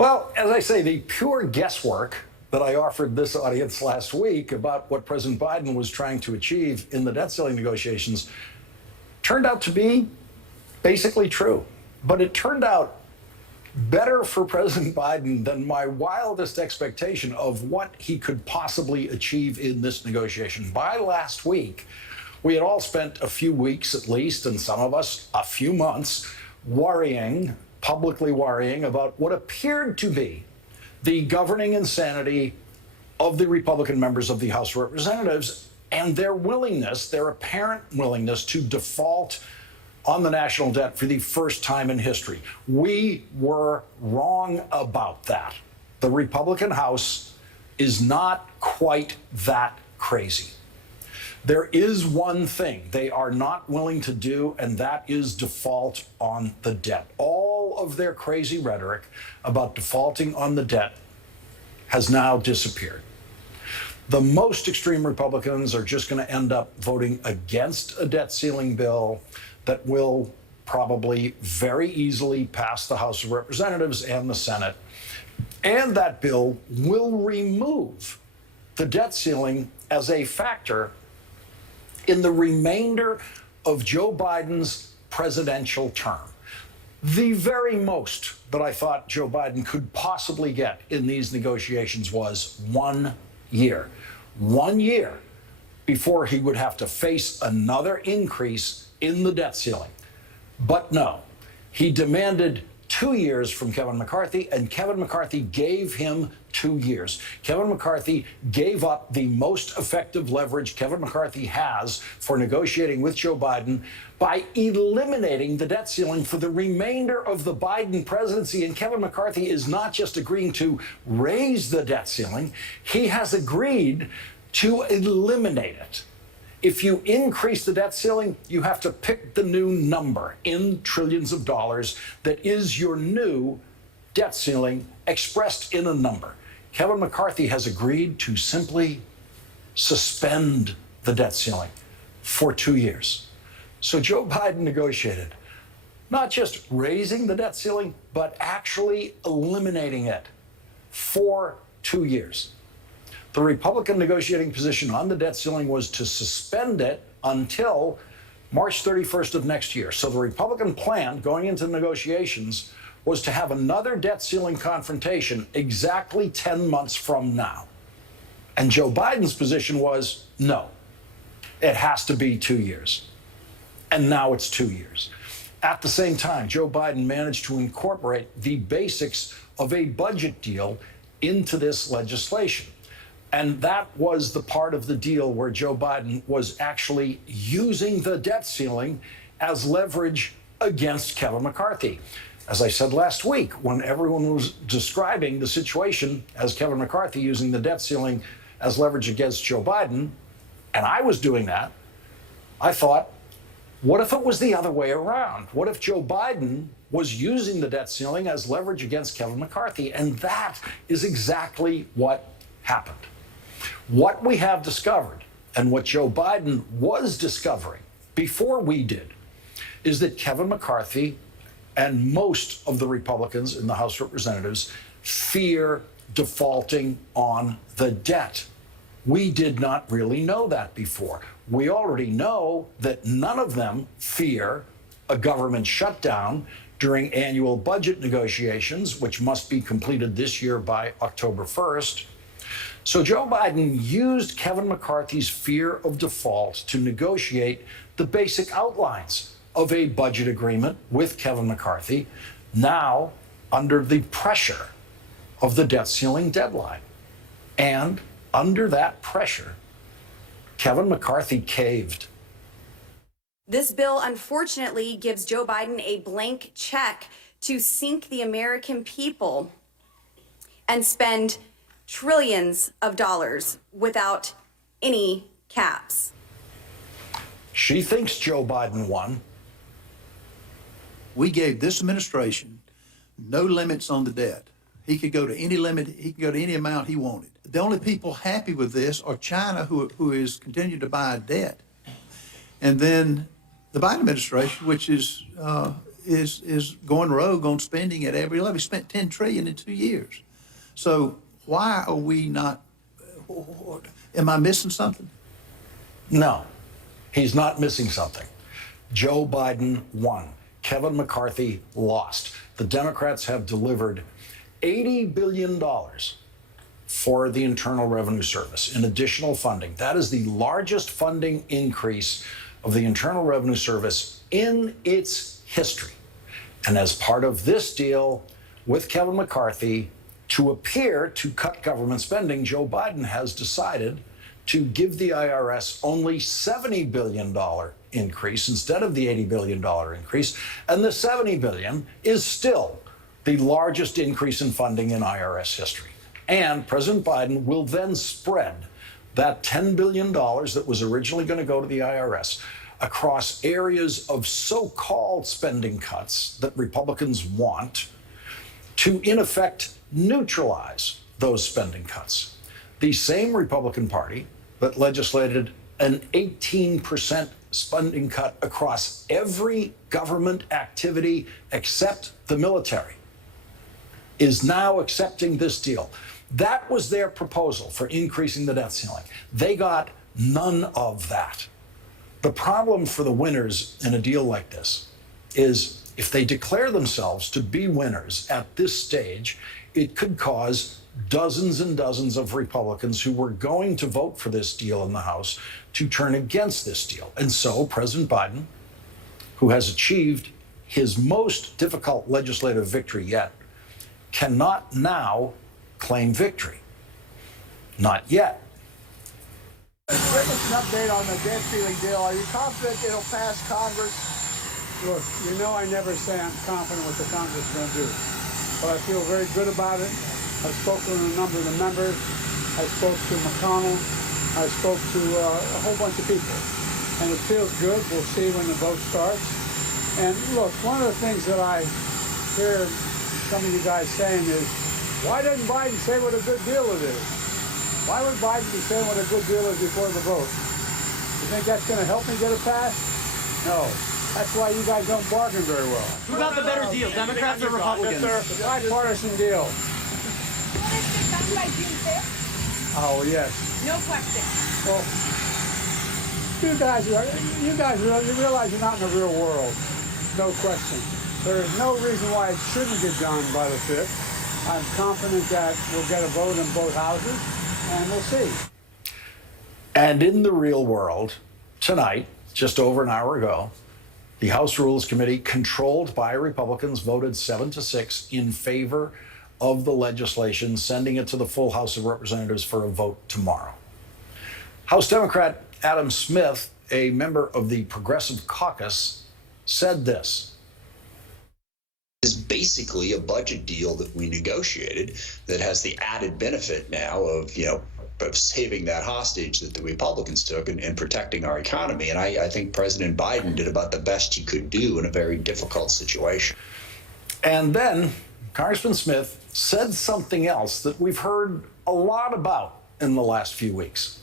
Well, as I say, the pure guesswork that I offered this audience last week about what President Biden was trying to achieve in the debt ceiling negotiations turned out to be basically true. But it turned out better for President Biden than my wildest expectation of what he could possibly achieve in this negotiation. By last week, we had all spent a few weeks at least, and some of us a few months, publicly worrying about what appeared to be the governing insanity of the Republican members of the House of Representatives and their apparent willingness to default on the national debt for the first time in history. We were wrong about that. The Republican House is not quite that crazy. There is one thing they are not willing to do, and that is default on the debt. All of their crazy rhetoric about defaulting on the debt has now disappeared. The most extreme Republicans are just going to end up voting against a debt ceiling bill that will probably very easily pass the House of Representatives and the Senate. And that bill will remove the debt ceiling as a factor in the remainder of Joe Biden's presidential term. The very most that I thought Joe Biden could possibly get in these negotiations was 1 year. 1 year before he would have to face another increase in the debt ceiling. But no, he demanded 2 years from Kevin McCarthy, and Kevin McCarthy gave him 2 years. Kevin McCarthy gave up the most effective leverage Kevin McCarthy has for negotiating with Joe Biden by eliminating the debt ceiling for the remainder of the Biden presidency. And Kevin McCarthy is not just agreeing to raise the debt ceiling, he has agreed to eliminate it. If you increase the debt ceiling, you have to pick the new number in trillions of dollars that is your new debt ceiling expressed in a number. Kevin McCarthy has agreed to simply suspend the debt ceiling for 2 years. So Joe Biden negotiated not just raising the debt ceiling, but actually eliminating it for 2 years. The Republican negotiating position on the debt ceiling was to suspend it until March 31st of next year. So the Republican plan going into negotiations was to have another debt ceiling confrontation exactly 10 months from now. And Joe Biden's position was, no, it has to be 2 years. And now it's 2 years. At the same time, Joe Biden managed to incorporate the basics of a budget deal into this legislation. And that was the part of the deal where Joe Biden was actually using the debt ceiling as leverage against Kevin McCarthy. As I said last week, when everyone was describing the situation as Kevin McCarthy using the debt ceiling as leverage against Joe Biden, and I was doing that, I thought, what if it was the other way around? What if Joe Biden was using the debt ceiling as leverage against Kevin McCarthy? And that is exactly what happened. What we have discovered, and what Joe Biden was discovering before we did, is that Kevin McCarthy and most of the Republicans in the House of Representatives fear defaulting on the debt. We did not really know that before. We already know that none of them fear a government shutdown during annual budget negotiations, which must be completed this year by October 1st. So Joe Biden used Kevin McCarthy's fear of default to negotiate the basic outlines of a budget agreement with Kevin McCarthy, now under the pressure of the debt ceiling deadline. And under that pressure, Kevin McCarthy caved. This bill, unfortunately, gives Joe Biden a blank check to sink the American people and spend trillions of dollars without any caps. She thinks Joe Biden won. We gave this administration no limits on the debt. He could go to any limit, he could go to any amount he wanted. The only people happy with this are China, who is continuing to buy debt. And then the Biden administration, which is is going rogue on spending at every level. He spent $10 trillion in 2 years. So why are we not? Am I missing something? No, he's not missing something. Joe Biden won. Kevin McCarthy lost. The Democrats have delivered $80 billion for the Internal Revenue Service in additional funding. That is the largest funding increase of the Internal Revenue Service in its history. And as part of this deal with Kevin McCarthy, to appear to cut government spending, Joe Biden has decided to give the IRS only $70 billion increase instead of the $80 billion increase. And the $70 billion is still the largest increase in funding in IRS history. And President Biden will then spread that $10 billion that was originally going to go to the IRS across areas of so-called spending cuts that Republicans want to, in effect, neutralize those spending cuts. The same Republican Party that legislated an 18% spending cut across every government activity except the military is now accepting this deal. That was their proposal for increasing the debt ceiling. They got none of that. The problem for the winners in a deal like this is if they declare themselves to be winners at this stage, it could cause dozens and dozens of Republicans who were going to vote for this deal in the House to turn against this deal. And so President Biden, who has achieved his most difficult legislative victory yet, cannot now claim victory. Not yet. Give us an update on the debt ceiling deal. Are you confident it'll pass Congress? Look, you know I never say I'm confident what the Congress is going to do, but I feel very good about it. I've spoken to a number of the members. I spoke to McConnell. I spoke to a whole bunch of people, and it feels good. We'll see when the vote starts. And look, one of the things that I hear some of you guys saying is, why doesn't Biden say what a good deal it is? Why would Biden be saying what a good deal is before the vote? You think that's going to help me get it passed? No. That's why you guys don't bargain very well. Who got the better deal, Democrats or Republicans? It's a bipartisan deal. Will it get done by June 5th? Oh, yes. No question. Well, you realize you're not in the real world. No question. There is no reason why it shouldn't get done by the 5th. I'm confident that we'll get a vote in both houses, and we'll see. And in the real world, tonight, just over an hour ago, the House Rules Committee, controlled by Republicans, voted 7-6 in favor of the legislation, sending it to the full House of Representatives for a vote tomorrow. House Democrat Adam Smith, a member of the Progressive Caucus, said this. Is basically a budget deal that we negotiated that has the added benefit now of, of saving that hostage that the Republicans took and protecting our economy. And I think President Biden did about the best he could do in a very difficult situation. And then Congressman Smith said something else that we've heard a lot about in the last few weeks.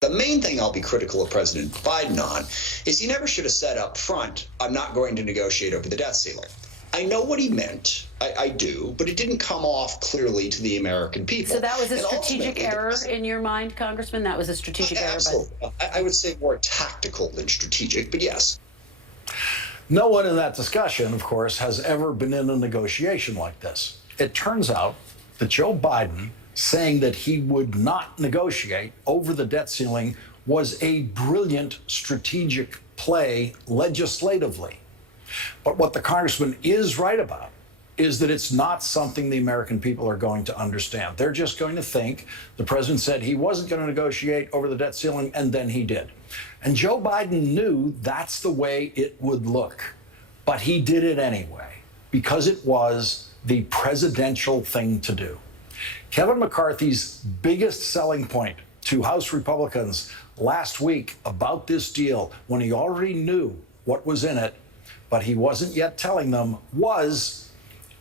The main thing I'll be critical of President Biden on is he never should have said up front, I'm not going to negotiate over the debt ceiling. I know what he meant, I do, but it didn't come off clearly to the American people. So that was a And strategic error in your mind, Congressman? That was a strategic error? Absolutely. I would say more tactical than strategic, but yes. No one in that discussion, of course, has ever been in a negotiation like this. It turns out that Joe Biden saying that he would not negotiate over the debt ceiling was a brilliant strategic play legislatively. But what the congressman is right about is that it's not something the American people are going to understand. They're just going to think the president said he wasn't going to negotiate over the debt ceiling, and then he did. And Joe Biden knew that's the way it would look. But he did it anyway, because it was the presidential thing to do. Kevin McCarthy's biggest selling point to House Republicans last week about this deal, when he already knew what was in it, but he wasn't yet telling them, was,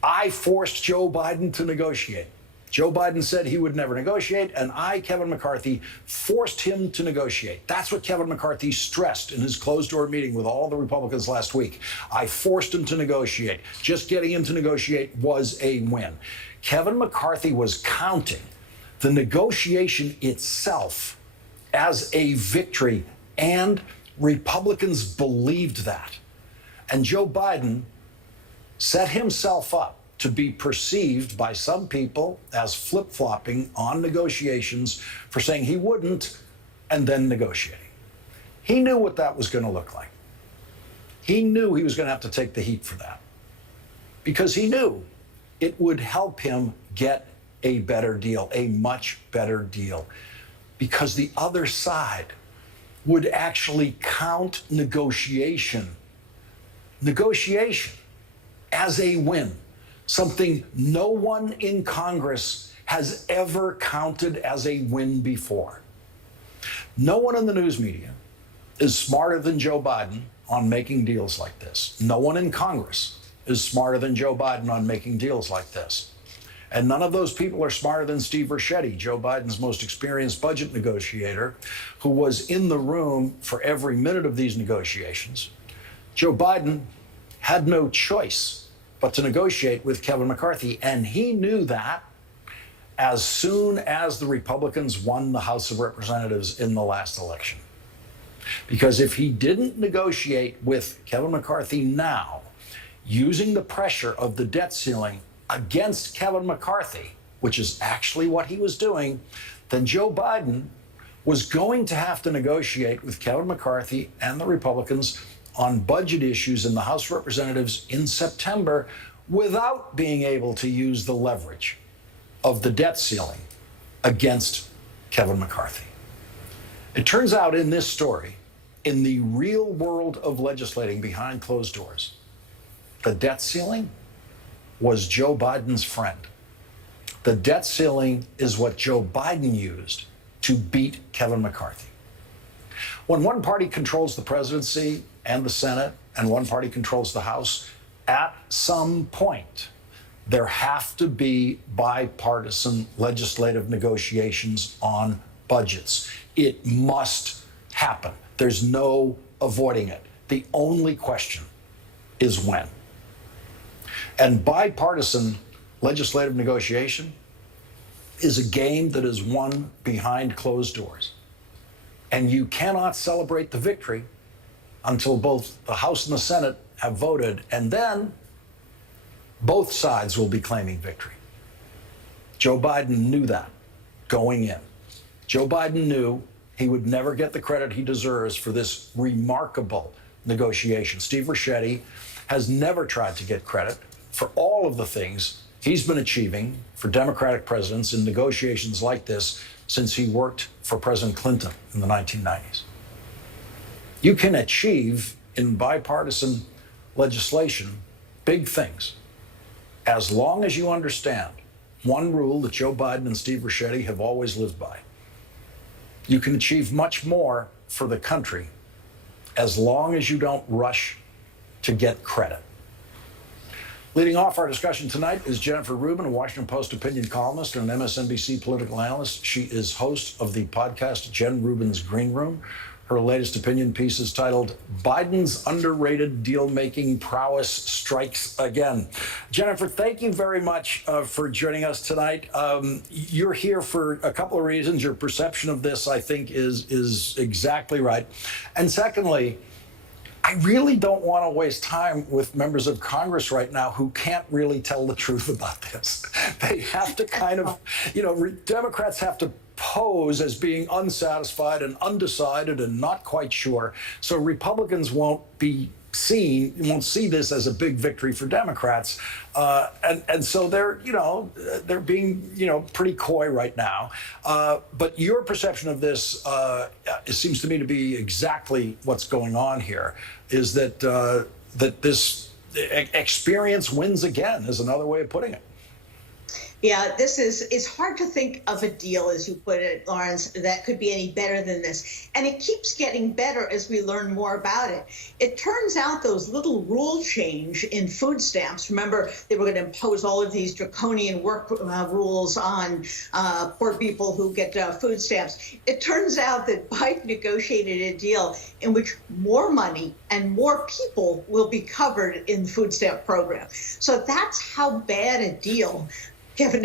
I forced Joe Biden to negotiate. Joe Biden said he would never negotiate, and I, Kevin McCarthy, forced him to negotiate. That's what Kevin McCarthy stressed in his closed-door meeting with all the Republicans last week. I forced him to negotiate. Just getting him to negotiate was a win. Kevin McCarthy was counting the negotiation itself as a victory, and Republicans believed that. And Joe Biden set himself up to be perceived by some people as flip-flopping on negotiations for saying he wouldn't and then negotiating. He knew what that was going to look like. He knew he was going to have to take the heat for that because he knew it would help him get a better deal, a much better deal, because the other side would actually count negotiation as a win. Something no one in Congress has ever counted as a win before. No one in the news media is smarter than Joe Biden on making deals like this. No one in Congress is smarter than Joe Biden on making deals like this. And none of those people are smarter than Steve Ricchetti, Joe Biden's most experienced budget negotiator, who was in the room for every minute of these negotiations. Joe Biden had no choice but to negotiate with Kevin McCarthy. And he knew that as soon as the Republicans won the House of Representatives in the last election. Because if he didn't negotiate with Kevin McCarthy now, using the pressure of the debt ceiling against Kevin McCarthy, which is actually what he was doing, then Joe Biden was going to have to negotiate with Kevin McCarthy and the Republicans on budget issues in the House of Representatives in September without being able to use the leverage of the debt ceiling against Kevin McCarthy. It turns out in this story, in the real world of legislating behind closed doors, the debt ceiling was Joe Biden's friend. The debt ceiling is what Joe Biden used to beat Kevin McCarthy. When one party controls the presidency and the Senate, and one party controls the House, at some point, there have to be bipartisan legislative negotiations on budgets. It must happen. There's no avoiding it. The only question is when. And bipartisan legislative negotiation is a game that is won behind closed doors. And you cannot celebrate the victory until both the House and the Senate have voted, and then both sides will be claiming victory. Joe Biden knew that going in. Joe Biden knew he would never get the credit he deserves for this remarkable negotiation. Steve Ricchetti has never tried to get credit for all of the things he's been achieving for Democratic presidents in negotiations like this since he worked for President Clinton in the 1990s. You can achieve in bipartisan legislation big things as long as you understand one rule that Joe Biden and Steve Ricchetti have always lived by. You can achieve much more for the country as long as you don't rush to get credit. Leading off our discussion tonight is Jennifer Rubin, a Washington Post opinion columnist and an MSNBC political analyst. She is host of the podcast Jen Rubin's Green Room. Her latest opinion piece is titled, Biden's Underrated Deal-Making Prowess Strikes Again. Jennifer, thank you very much for joining us tonight. You're here for a couple of reasons. Your perception of this, I think, is exactly right. And secondly, I really don't want to waste time with members of Congress right now who can't really tell the truth about this. They have to kind of, Democrats have to pose as being unsatisfied and undecided and not quite sure. So Republicans won't see this as a big victory for Democrats. And so they're being, pretty coy right now. But your perception of this, it seems to me to be exactly what's going on here, is that this experience wins again, is another way of putting it. Yeah, it's hard to think of a deal, as you put it, Lawrence, that could be any better than this. And it keeps getting better as we learn more about it. It turns out those little rule change in food stamps, remember, they were going to impose all of these draconian work rules on poor people who get food stamps. It turns out that Biden negotiated a deal in which more money and more people will be covered in the food stamp program. So that's how bad a deal Kevin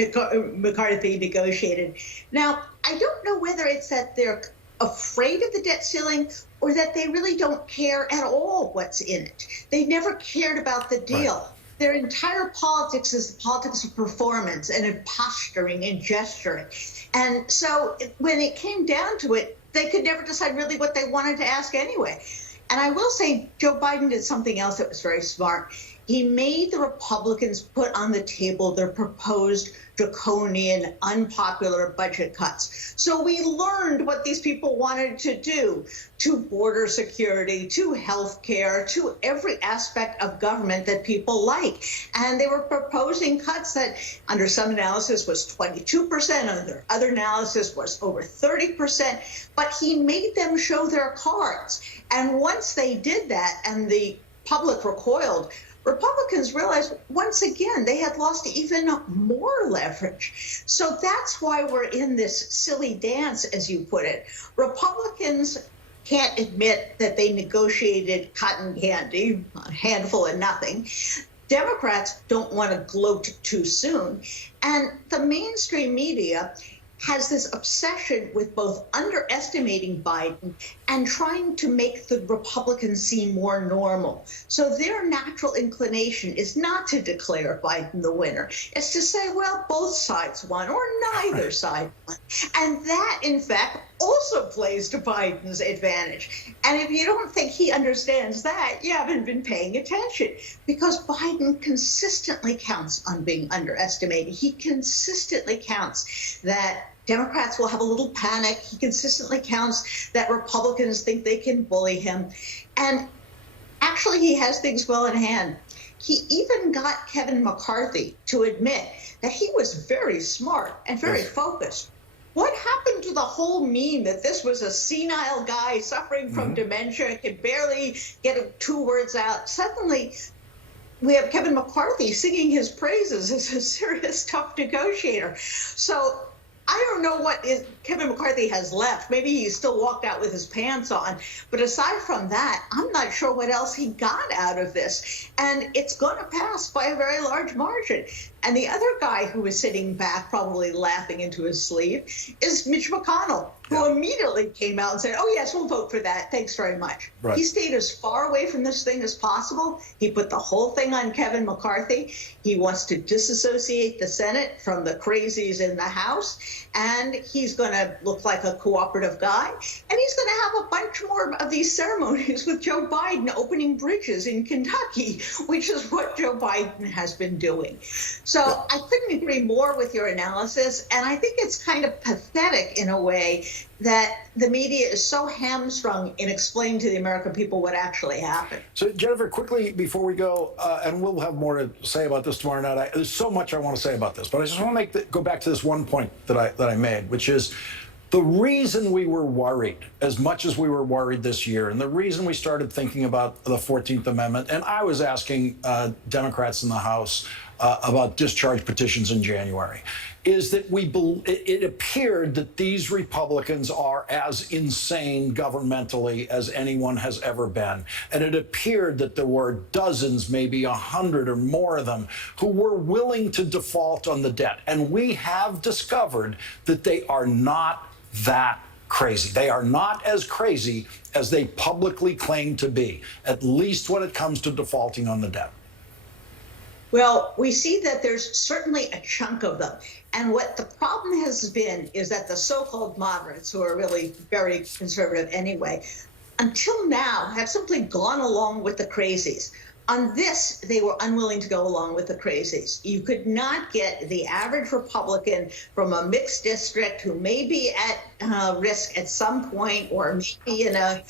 McCarthy negotiated. Now, I don't know whether it's that they're afraid of the debt ceiling or that they really don't care at all what's in it. They never cared about the deal. Right. Their entire politics is the politics of performance and of posturing and gesturing. And so when it came down to it, they could never decide really what they wanted to ask anyway. And I will say Joe Biden did something else that was very smart. He made the Republicans put on the table their proposed draconian, unpopular budget cuts. So we learned what these people wanted to do to border security, to health care, to every aspect of government that people like. And they were proposing cuts that, under some analysis, was 22%, under other analysis was over 30%. But he made them show their cards. And once they did that and the public recoiled, Republicans realized once again they had lost even more leverage. So that's why we're in this silly dance, as you put it. Republicans can't admit that they negotiated cotton candy, a handful of nothing. Democrats don't want to gloat too soon. And the mainstream media has this obsession with both underestimating Biden and trying to make the Republicans seem more normal. So their natural inclination is not to declare Biden the winner. It's to say, well, both sides won or neither side won. And that, in fact, also plays to Biden's advantage. And if you don't think he understands that, you haven't been paying attention, because Biden consistently counts on being underestimated. He consistently counts that Democrats will have a little panic. He consistently counts that Republicans think they can bully him. And actually, he has things well in hand. He even got Kevin McCarthy to admit that he was very smart and very focused. What happened to the whole meme that this was a senile guy suffering from dementia, could barely get 2 words out? Suddenly, we have Kevin McCarthy singing his praises as a serious, tough negotiator. So I don't know what Kevin McCarthy has left. Maybe he still walked out with his pants on. But aside from that, I'm not sure what else he got out of this. And it's going to pass by a very large margin. And the other guy who was sitting back, probably laughing into his sleeve, is Mitch McConnell, who immediately came out and said, oh, yes, we'll vote for that. Thanks very much. Right. He stayed as far away from this thing as possible. He put the whole thing on Kevin McCarthy. He wants to disassociate the Senate from the crazies in the House. And he's going to look like a cooperative guy. And he's going to have a bunch more of these ceremonies with Joe Biden opening bridges in Kentucky, which is what Joe Biden has been doing. So I couldn't agree more with your analysis. And I think it's kind of pathetic in a way that the media is so hamstrung in explaining to the American people what actually happened. So, Jennifer, quickly before we go, and we'll have more to say about this tomorrow night. There's so much I want to say about this, but I just want to go back to this one point that I made, which is the reason we were worried as much as we were worried this year, and the reason we started thinking about the 14th Amendment, and I was asking Democrats in the House about discharge petitions in January, is that it appeared that these Republicans are as insane governmentally as anyone has ever been. And it appeared that there were dozens, maybe 100 or more of them, who were willing to default on the debt. And we have discovered that they are not that crazy. They are not as crazy as they publicly claim to be, at least when it comes to defaulting on the debt. Well, we see that there's certainly a chunk of them. And what the problem has been is that the so-called moderates, who are really very conservative anyway, until now have simply gone along with the crazies. On this, they were unwilling to go along with the crazies. You could not get the average Republican from a mixed district who may be at risk at some point or maybe in a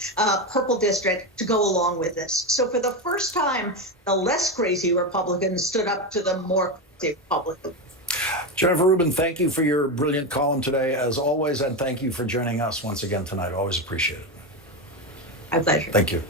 purple district to go along with this. So for the first time, the less crazy Republicans stood up to the more crazy Republicans. Jennifer Rubin, thank you for your brilliant column today, as always, and thank you for joining us once again tonight. Always appreciate it. My pleasure. Thank you.